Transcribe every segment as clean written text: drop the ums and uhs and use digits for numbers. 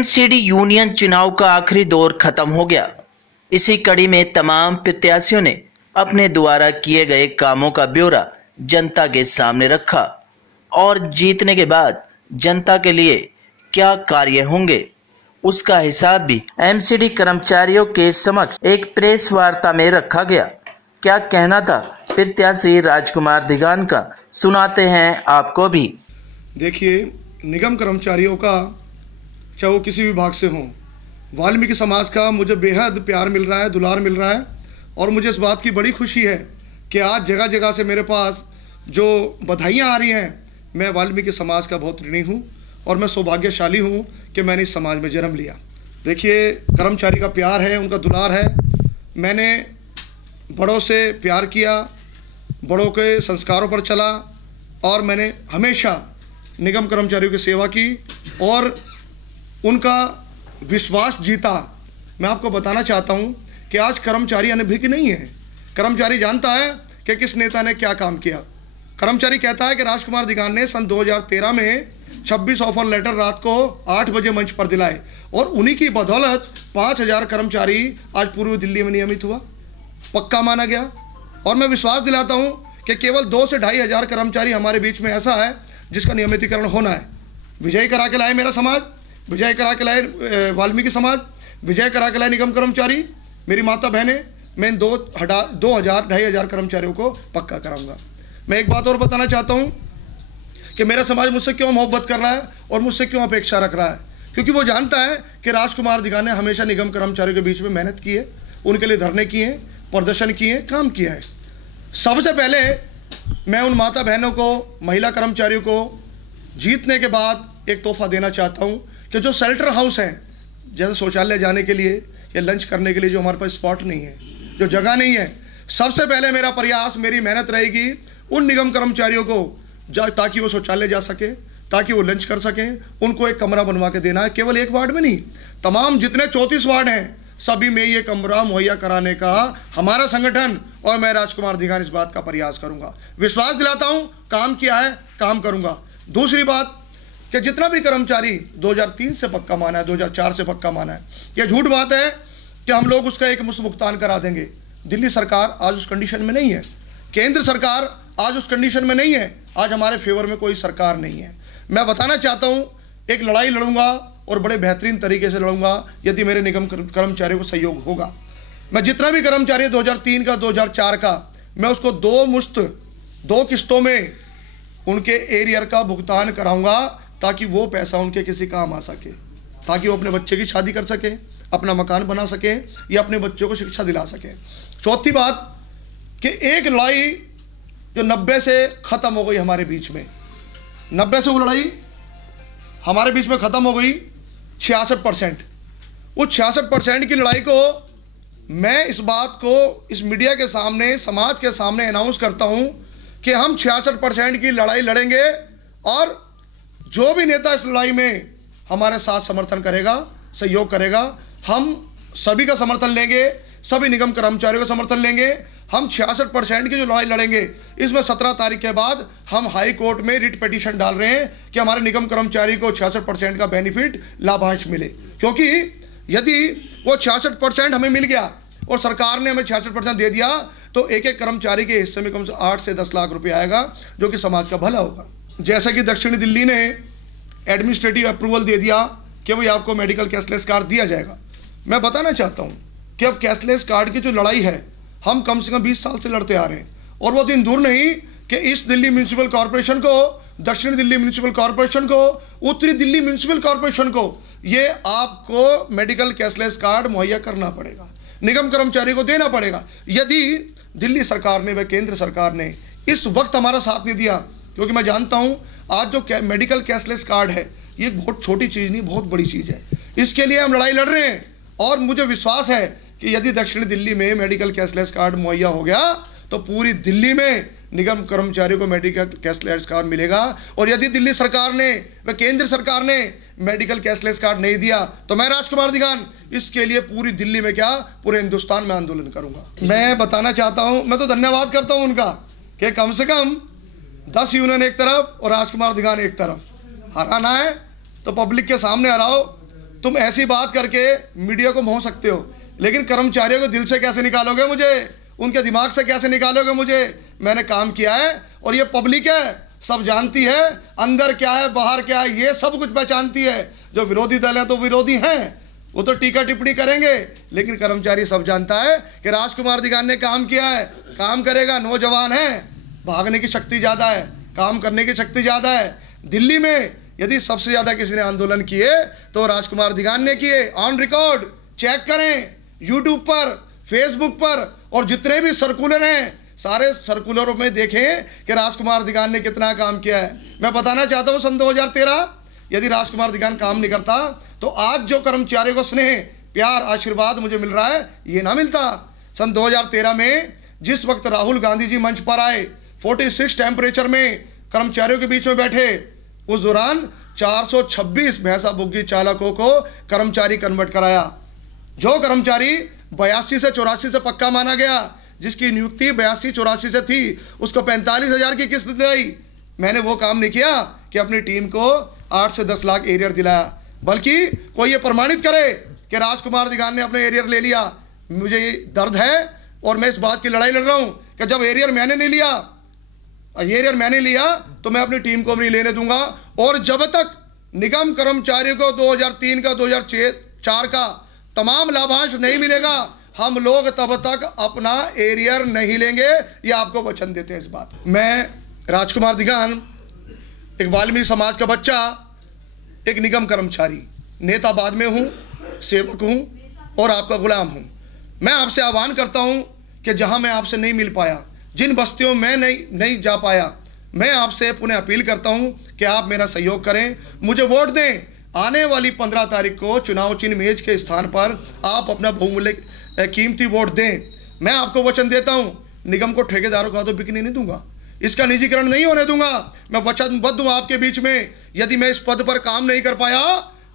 MCD union चुनाव का आखिरी दौर खत्म हो गया। इसी कड़ी में तमाम प्रत्याशियों ने अपने द्वारा किए गए कामों का ब्यौरा जनता के सामने रखा और जीतने के बाद जनता के लिए क्या कार्य होंगे उसका हिसाब भी एमसीडी कर्मचारियों के समक्ष एक प्रेस वार्ता में रखा गया। क्या कहना था प्रत्याशी राजकुमार दिगान का, सुनाते हैं आपको भी। देखिए, निगम कर्मचारियों का चाहे वो किसी विभाग से हों, वाल्मीकि समाज का मुझे बेहद प्यार मिल रहा है, दुलार मिल रहा है और मुझे इस बात की बड़ी खुशी है कि आज जगह जगह से मेरे पास जो बधाइयाँ आ रही हैं। मैं वाल्मीकि समाज का बहुत ऋणी हूँ और मैं सौभाग्यशाली हूँ कि मैंने इस समाज में जन्म लिया। देखिए, कर्मचारी का प्यार है, उनका दुलार है। मैंने बड़ों से प्यार किया, बड़ों के संस्कारों पर चला और मैंने हमेशा निगम कर्मचारियों की सेवा की और उनका विश्वास जीता। मैं आपको बताना चाहता हूं कि आज कर्मचारी अनभिज्ञ नहीं है। कर्मचारी जानता है कि किस नेता ने क्या काम किया। कर्मचारी कहता है कि राजकुमार दिगान ने सन 2013 में 26 ऑफर लेटर रात को 8 बजे मंच पर दिलाए और उन्हीं की बदौलत 5000 कर्मचारी आज पूर्वी दिल्ली में नियमित हुआ, पक्का माना गया। और मैं विश्वास दिलाता हूं कि केवल 2 से 2500 कर्मचारी हमारे बीच में ऐसा है जिसका नियमितीकरण होना है। विजय करा के लाए मेरा समाज, विजय करा के लाए वाल्मीकि समाज, विजय करा के लाए निगम कर्मचारी, मेरी माता बहनें। मैं इन 2,500 कर्मचारियों को पक्का कराऊंगा। मैं एक बात और बताना चाहता हूं कि मेरा समाज मुझसे क्यों मोहब्बत कर रहा है और मुझसे क्यों अपेक्षा रख रहा है, क्योंकि वो जानता है कि राजकुमार दिगान ने हमेशा निगम कर्मचारियों के बीच में मेहनत की है, उनके लिए धरने किए हैं, प्रदर्शन किए हैं, काम किया है। सबसे पहले मैं उन माता बहनों को, महिला कर्मचारियों को जीतने के बाद एक तोहफा देना चाहता हूं कि जो शेल्टर हाउस हैं, जैसे शौचालय जाने के लिए या लंच करने के लिए जो हमारे पास स्पॉट नहीं है, जो जगह नहीं है, सबसे पहले मेरा प्रयास, मेरी मेहनत रहेगी उन निगम कर्मचारियों को ताकि वो शौचालय जा सके, ताकि वो लंच कर सकें, उनको एक कमरा बनवा के देना है। केवल एक वार्ड में नहीं, तमाम जितने 34 वार्ड हैं सभी में ये कमरा मुहैया कराने का हमारा संगठन और मैं राजकुमार दिगान इस बात का प्रयास करूंगा। विश्वास दिलाता हूं, काम किया है, काम करूंगा। दूसरी बात कि जितना भी कर्मचारी 2003 से पक्का माना है, 2004 से पक्का माना है, यह झूठ बात है कि हम लोग उसका एक मुश्त भुगतान करा देंगे। दिल्ली सरकार आज उस कंडीशन में नहीं है, केंद्र सरकार आज उस कंडीशन में नहीं है, आज हमारे फेवर में कोई सरकार नहीं है। मैं बताना चाहता हूं, एक लड़ाई लड़ूंगा और बड़े बेहतरीन तरीके से लड़ूंगा यदि मेरे निगम कर्मचारियों को सहयोग होगा। मैं जितना भी कर्मचारी 2003 का, 2004 का, मैं उसको 2 किस्तों में उनके एरियर का भुगतान कराऊंगा ताकि वो पैसा उनके किसी काम आ सके, ताकि वो अपने बच्चे की शादी कर सके, अपना मकान बना सके या अपने बच्चों को शिक्षा दिला सके। चौथी बात कि एक लड़ाई जो 90 से ख़त्म हो गई हमारे बीच में, 90 से वो लड़ाई हमारे बीच में ख़त्म हो गई 66%। उस 66% की लड़ाई को मैं इस बात को इस मीडिया के सामने, समाज के सामने अनाउंस करता हूं कि हम 66% की लड़ाई लड़ेंगे और जो भी नेता इस लड़ाई में हमारे साथ समर्थन करेगा, सहयोग करेगा, हम सभी का समर्थन लेंगे, सभी निगम कर्मचारियों का समर्थन लेंगे। हम 66% की जो लड़ाई लड़ेंगे, इसमें 17 तारीख के बाद हम हाई कोर्ट में रिट पिटीशन डाल रहे हैं कि हमारे निगम कर्मचारी को 66% का बेनिफिट, लाभांश मिले। क्योंकि यदि वो 66% हमें मिल गया और सरकार ने हमें 66% दे दिया तो एक एक कर्मचारी के हिस्से में कम से 8 से 10 लाख रुपये आएगा, जो कि समाज का भला होगा। जैसा कि दक्षिणी दिल्ली ने एडमिनिस्ट्रेटिव अप्रूवल दे दिया कि भाई आपको मेडिकल कैशलेस कार्ड दिया जाएगा। मैं बताना चाहता हूँ कि अब कैशलेस कार्ड की जो लड़ाई है, हम कम से कम 20 साल से लड़ते आ रहे हैं और वो दिन दूर नहीं कि ईस्ट दिल्ली म्यूनिसिपल कॉरपोरेशन को, दक्षिण दिल्ली म्यूनिसिपल कॉरपोरेशन को, उत्तरी दिल्ली म्यूनिसिपल कॉरपोरेशन को ये आपको मेडिकल कैशलेस कार्ड मुहैया करना पड़ेगा, निगम कर्मचारी को देना पड़ेगा। यदि दिल्ली सरकार ने व केंद्र सरकार ने इस वक्त हमारा साथ नहीं दिया, क्योंकि मैं जानता हूं आज जो मेडिकल कैशलेस कार्ड है ये बहुत छोटी चीज़ नहीं, बहुत बड़ी चीज़ है। इसके लिए हम लड़ाई लड़ रहे हैं और मुझे विश्वास है कि यदि दक्षिण दिल्ली में मेडिकल कैशलेस कार्ड मुहैया हो गया तो पूरी दिल्ली में निगम कर्मचारियों को मेडिकल कैशलेस कार्ड मिलेगा। और यदि दिल्ली सरकार ने व केंद्र सरकार ने मेडिकल कैशलेस कार्ड नहीं दिया तो मैं राजकुमार दिगान इसके लिए पूरी दिल्ली में क्या, पूरे हिंदुस्तान में आंदोलन करूंगा। मैं बताना चाहता हूं, मैं तो धन्यवाद करता हूं उनका कि कम से कम 10 यूनियन एक तरफ और राजकुमार दिगान एक तरफ। हराना है तो पब्लिक के सामने हराओ, तुम ऐसी बात करके मीडिया को मोह सकते हो, लेकिन कर्मचारियों को दिल से कैसे निकालोगे मुझे, उनके दिमाग से कैसे निकालोगे मुझे। मैंने काम किया है और ये पब्लिक है, सब जानती है अंदर क्या है बाहर क्या है, ये सब कुछ पहचानती है। जो विरोधी दल है तो विरोधी हैं, वो तो टीका टिप्पणी करेंगे, लेकिन कर्मचारी सब जानता है कि राजकुमार दिगान ने काम किया है, काम करेगा। नौजवान है, भागने की शक्ति ज़्यादा है, काम करने की शक्ति ज़्यादा है। दिल्ली में यदि सबसे ज़्यादा किसी ने आंदोलन किए तो राजकुमार दिगान ने किए। ऑन रिकॉर्ड चेक करें, यूट्यूब पर, फेसबुक पर, और जितने भी सर्कुलर हैं सारे सर्कुलरों में देखें कि राजकुमार दिगान ने कितना काम किया है। मैं बताना चाहता हूँ सन 2013 यदि राजकुमार दिगान काम नहीं करता तो आज जो कर्मचारियों को स्नेह प्यार आशीर्वाद मुझे मिल रहा है ये ना मिलता। सन 2013 में जिस वक्त राहुल गांधी जी मंच पर आए, 46 टेम्परेचर में कर्मचारियों के बीच में बैठे, उस दौरान 426 भैंसा बुग्गी चालकों को कर्मचारी कन्वर्ट कराया। जो कर्मचारी 82 से 84 से पक्का माना गया, जिसकी नियुक्ति 82-84 से थी, उसको 45,000 की किस्त दिलाई। मैंने वो काम नहीं किया कि अपनी टीम को 8 से 10 लाख एरियर दिलाया, बल्कि कोई ये प्रमाणित करे कि राजकुमार दिगान ने अपने एरियर ले लिया। मुझे दर्द है और मैं इस बात की लड़ाई लड़ रहा हूँ कि जब एरियर मैंने नहीं लिया, एरियर मैंने लिया तो मैं अपनी टीम को भी नहीं लेने दूंगा। और जब तक निगम कर्मचारियों को 2003 का 2004 का तमाम लाभांश नहीं मिलेगा, हम लोग तब तक अपना एरियर नहीं लेंगे, ये आपको वचन देते हैं। इस बात मैं राजकुमार दिगान, एक वाल्मीकि समाज का बच्चा, एक निगम कर्मचारी, नेता बाद में हूँ, सेवक हूँ और आपका गुलाम हूँ। मैं आपसे आह्वान करता हूँ कि जहाँ मैं आपसे नहीं मिल पाया, जिन बस्तियों में नहीं जा पाया, मैं आपसे पुनः अपील करता हूँ कि आप मेरा सहयोग करें, मुझे वोट दें। आने वाली 15 तारीख को चुनाव चिन्ह मेज के स्थान पर आप अपना बहुमूल्य कीमती वोट दें। मैं आपको वचन देता हूं, निगम को ठेकेदारों का तो बिकने नहीं दूंगा, इसका निजीकरण नहीं होने दूंगा। मैं वचनबद्ध हूं आपके बीच में, यदि मैं इस पद पर काम नहीं कर पाया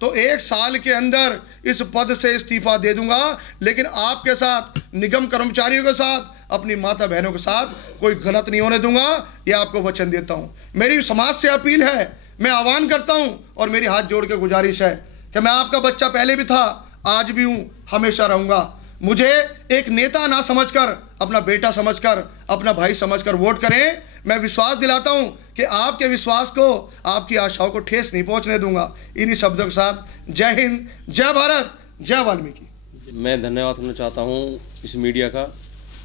तो 1 साल के अंदर इस पद से इस्तीफा दे दूंगा। लेकिन आपके साथ, निगम कर्मचारियों के साथ, अपनी माता बहनों के साथ कोई गलत नहीं होने दूंगा, यह आपको वचन देता हूं। मेरी समाज से अपील है, मैं आह्वान करता हूं और मेरी हाथ जोड़ के गुजारिश है कि मैं आपका बच्चा पहले भी था, आज भी हूं, हमेशा रहूंगा। मुझे एक नेता ना समझकर, अपना बेटा समझकर, अपना भाई समझकर वोट करें। मैं विश्वास दिलाता हूं कि आपके विश्वास को, आपकी आशाओं को ठेस नहीं पहुंचने दूंगा। इन्हीं शब्दों के साथ जय हिंद, जय भारत, जय वाल्मीकि। मैं धन्यवाद करना चाहता हूं इस मीडिया का,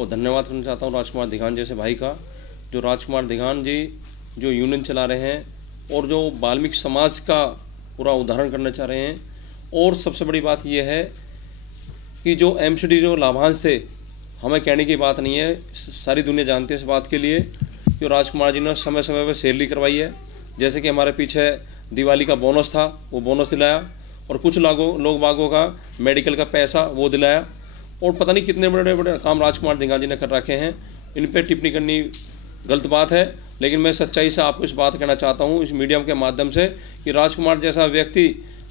और धन्यवाद करना चाहता हूं राजकुमार दिगान जैसे भाई का, जो राजकुमार दिगान जी जो यूनियन चला रहे हैं और जो वाल्मीकि समाज का पूरा उदाहरण करना चाह रहे हैं। और सबसे बड़ी बात यह है कि जो एमसीडी जो लाभांश थे, हमें कहने की बात नहीं है, सारी दुनिया जानती है इस बात के लिए कि राजकुमार जी ने समय समय पर सैलरी करवाई है। जैसे कि हमारे पीछे दिवाली का बोनस था, वो बोनस दिलाया, और कुछ लोग बागों का मेडिकल का पैसा वो दिलाया, और पता नहीं कितने बड़े बड़े काम राजकुमार दिगान जी ने कर रखे हैं। इन पर टिप्पणी करनी गलत बात है, लेकिन मैं सच्चाई से आपको इस बात कहना चाहता हूँ इस मीडियम के माध्यम से कि राजकुमार जैसा व्यक्ति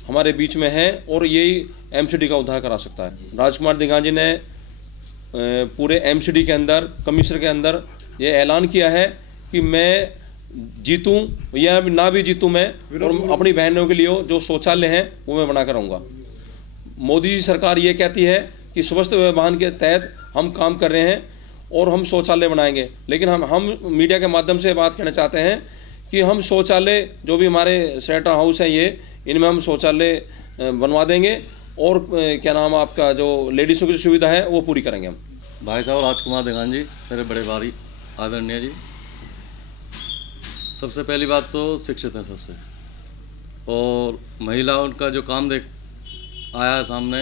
हमारे बीच में है और यही एमसीडी का उद्धार करा सकता है। राजकुमार दिगान जी ने पूरे एमसीडी के अंदर, कमिश्नर के अंदर ये ऐलान किया है कि मैं जीतूं या ना भी जीतूं, मैं और अपनी बहनों के लिए जो शौचालय हैं वो मैं बना कर रहूँगा। मोदी जी सरकार ये कहती है कि स्वच्छ अभियान के तहत हम काम कर रहे हैं और हम शौचालय बनाएंगे, लेकिन हम मीडिया के माध्यम से बात कहना चाहते हैं कि हम शौचालय जो भी हमारे सेंटर हाउस हैं ये, इनमें हम शौचालय बनवा देंगे और क्या नाम आपका जो लेडीज़ों की सुविधा है वो पूरी करेंगे हम। भाई साहब राजकुमार दिगान जी मेरे बड़े भाई आदरणीय जी, सबसे पहली बात तो शिक्षित हैं सबसे, और महिलाओं का जो काम देख आया है सामने,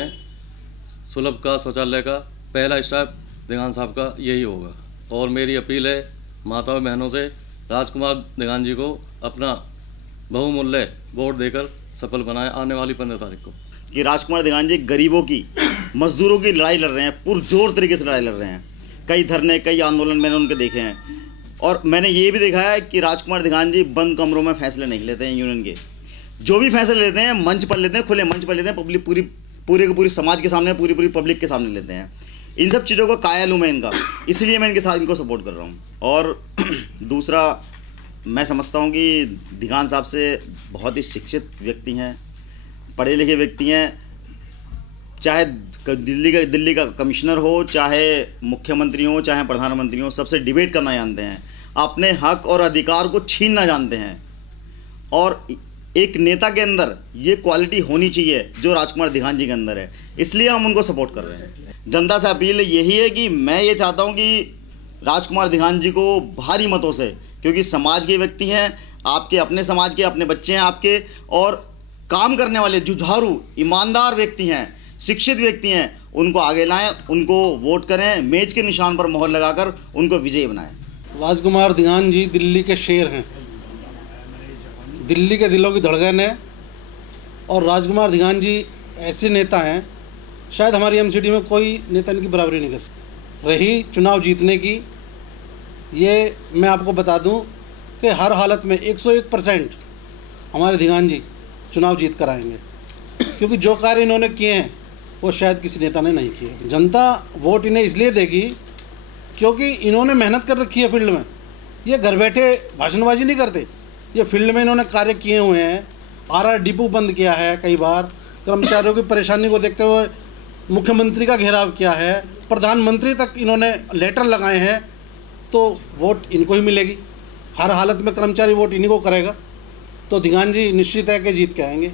सुलभ का शौचालय का पहला स्टेप दिगान साहब का यही होगा। और मेरी अपील है माताओं बहनों से, राजकुमार दिगान जी को अपना बहुमूल्य वोट देकर सफल बनाए आने वाली 15 तारीख को। कि राजकुमार दिगान जी गरीबों की, मजदूरों की लड़ाई लड़ रहे हैं, पुरजोर तरीके से लड़ाई लड़ रहे हैं। कई धरने, कई आंदोलन मैंने उनके देखे हैं, और मैंने ये भी देखा है कि राजकुमार दिगान जी बंद कमरों में फैसले नहीं लेते हैं। यूनियन के जो भी फैसले लेते हैं मंच पर लेते हैं, खुले मंच पर लेते हैं, पब्लिक पूरे समाज के सामने, पूरी पब्लिक के सामने लेते हैं। इन सब चीज़ों का कायल हूँ मैं इनका, इसलिए मैं इनके साथ इनको सपोर्ट कर रहा हूँ। और दूसरा, मैं समझता हूँ कि दिगान साहब से बहुत ही शिक्षित व्यक्ति हैं, पढ़े लिखे व्यक्ति हैं, चाहे दिल्ली का कमिश्नर हो, चाहे मुख्यमंत्री हो, चाहे प्रधानमंत्री हो, सबसे डिबेट करना जानते हैं, अपने हक और अधिकार को छीनना जानते हैं। और एक नेता के अंदर ये क्वालिटी होनी चाहिए जो राजकुमार दिघान जी के अंदर है, इसलिए हम उनको सपोर्ट कर रहे हैं। जनता से अपील यही है कि मैं ये चाहता हूँ कि राजकुमार दिघान जी को भारी मतों से, क्योंकि समाज के व्यक्ति हैं, आपके अपने समाज के, अपने बच्चे हैं आपके, और काम करने वाले जुझारू ईमानदार व्यक्ति हैं, शिक्षित व्यक्ति हैं, उनको आगे लाएं, उनको वोट करें, मेज के निशान पर मोहर लगाकर उनको विजयी बनाएं। राजकुमार दिघान जी दिल्ली के शेर हैं, दिल्ली के दिलों की धड़कन है। और राजकुमार दिघान जी ऐसे नेता हैं, शायद हमारी एमसीडी में कोई नेता इनकी बराबरी नहीं कर सकता। रही चुनाव जीतने की, ये मैं आपको बता दूं कि हर हालत में 101% हमारे दिघान जी चुनाव जीत कर आएंगे, क्योंकि जो कार्य इन्होंने किए हैं वो शायद किसी नेता ने नहीं किए। जनता वोट इन्हें इसलिए देगी क्योंकि इन्होंने मेहनत कर रखी है फील्ड में। ये घर बैठे भाषणबाजी नहीं करते, ये फील्ड में इन्होंने कार्य किए हुए हैं। आरआर डिपो बंद किया है, कई बार कर्मचारियों की परेशानी को देखते हुए मुख्यमंत्री का घेराव किया है, प्रधानमंत्री तक इन्होंने लेटर लगाए हैं। तो वोट इनको ही मिलेगी, हर हालत में कर्मचारी वोट इन्हीं को करेगा। तो दिघान जी निश्चित है कि जीत के आएंगे।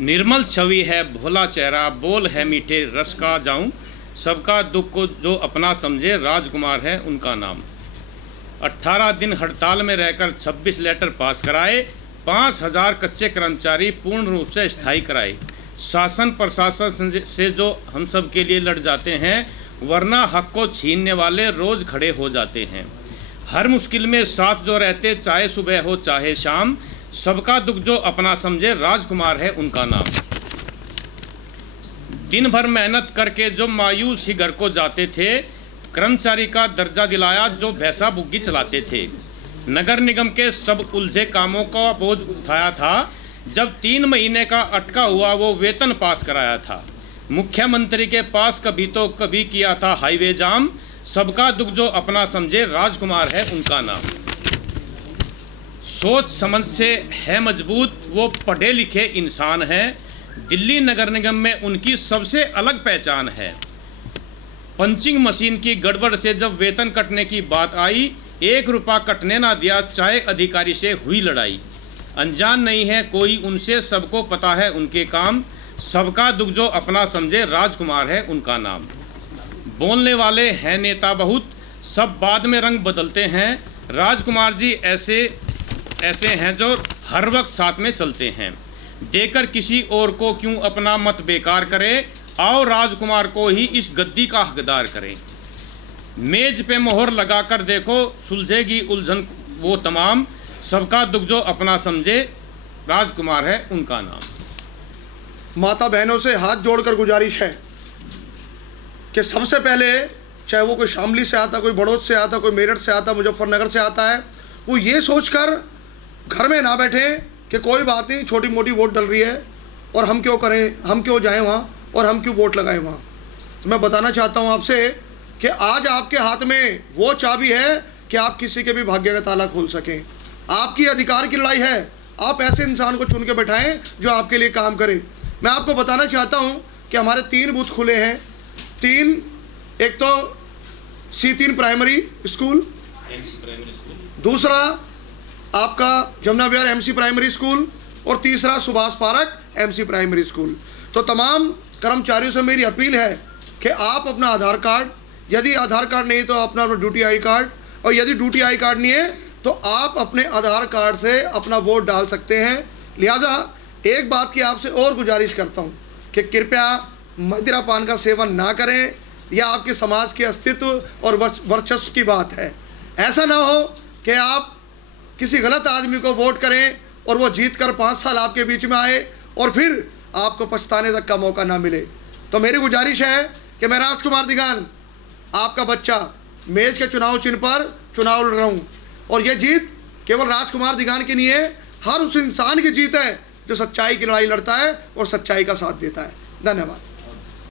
निर्मल छवि है भोला चेहरा, बोल है मीठे रस का जाऊं, सबका दुख को जो अपना समझे राजकुमार है उनका नाम। 18 दिन हड़ताल में रहकर 26 लेटर पास कराए, 5000 कच्चे कर्मचारी पूर्ण रूप से स्थायी कराए। शासन प्रशासन से जो हम सब के लिए लड़ जाते हैं, वरना हक को छीनने वाले रोज खड़े हो जाते हैं। हर मुश्किल में साथ जो रहते, चाहे सुबह हो चाहे शाम, सबका दुख जो अपना समझे राजकुमार है उनका नाम। दिन भर मेहनत करके जो मायूस ही घर को जाते थे, कर्मचारी का दर्जा दिलाया जो भैंसा बुग्गी चलाते थे। नगर निगम के सब उलझे कामों का बोझ उठाया था, जब 3 महीने का अटका हुआ वो वेतन पास कराया था। मुख्यमंत्री के पास कभी तो कभी किया था हाईवे जाम, सबका दुख जो अपना समझे राजकुमार है उनका नाम। सोच समझ से है मजबूत, वो पढ़े लिखे इंसान हैं, दिल्ली नगर निगम में उनकी सबसे अलग पहचान है। पंचिंग मशीन की गड़बड़ से जब वेतन कटने की बात आई, 1 रुपया कटने ना दिया, चाहे अधिकारी से हुई लड़ाई। अनजान नहीं है कोई उनसे, सबको पता है उनके काम, सबका दुख जो अपना समझे राजकुमार है उनका नाम। बोलने वाले हैं नेता बहुत, सब बाद में रंग बदलते हैं, राजकुमार जी ऐसे हैं जो हर वक्त साथ में चलते हैं। देकर किसी और को क्यों अपना मत बेकार करे, आओ राजकुमार को ही इस गद्दी का हकदार करें। मेज पे मोहर लगाकर देखो, सुलझेगी उलझन वो तमाम, सबका दुख जो अपना समझे राजकुमार है उनका नाम। माता बहनों से हाथ जोड़कर गुजारिश है कि सबसे पहले, चाहे वो कोई शामली से आता, कोई बड़ौद से आता, कोई मेरठ से आता, मुजफ्फरनगर से आता है, वो ये सोचकर घर में ना बैठे कि कोई बात नहीं, छोटी मोटी वोट डल रही है और हम क्यों करें, हम क्यों जाएं वहाँ और हम क्यों वोट लगाएं वहाँ। तो मैं बताना चाहता हूँ आपसे कि आज आपके हाथ में वो चाबी है कि आप किसी के भी भाग्य का ताला खोल सकें। आपकी अधिकार की लड़ाई है, आप ऐसे इंसान को चुन के बैठाएं जो आपके लिए काम करे। मैं आपको बताना चाहता हूं कि हमारे 3 बूथ खुले हैं। 3, एक तो C3 प्राइमरी स्कूल, दूसरा आपका जमुना विहार MC प्राइमरी स्कूल, और तीसरा Subhash park MC primary school. तो तमाम कर्मचारियों से मेरी अपील है कि आप अपना आधार कार्ड, यदि आधार कार्ड नहीं तो अपना ड्यूटी आई कार्ड, और यदि ड्यूटी आई कार्ड नहीं है तो आप अपने आधार कार्ड से अपना वोट डाल सकते हैं। लिहाजा एक बात की आपसे और गुजारिश करता हूं कि कृपया मदिरा पान का सेवन ना करें, यह आपके समाज के अस्तित्व और वर्चस्व की बात है। ऐसा ना हो कि आप किसी गलत आदमी को वोट करें और वो जीत कर 5 साल आपके बीच में आए और फिर आपको पछताने तक का मौका ना मिले। तो मेरी गुजारिश है कि मैं राजकुमार दिघान, आपका बच्चा, मेज के चुनाव चिन्ह पर चुनाव लड़ रहा हूँ, और ये जीत केवल राजकुमार दिघान की नहीं है, हर उस इंसान की जीत है जो सच्चाई की लड़ाई लड़ता है और सच्चाई का साथ देता है। धन्यवाद।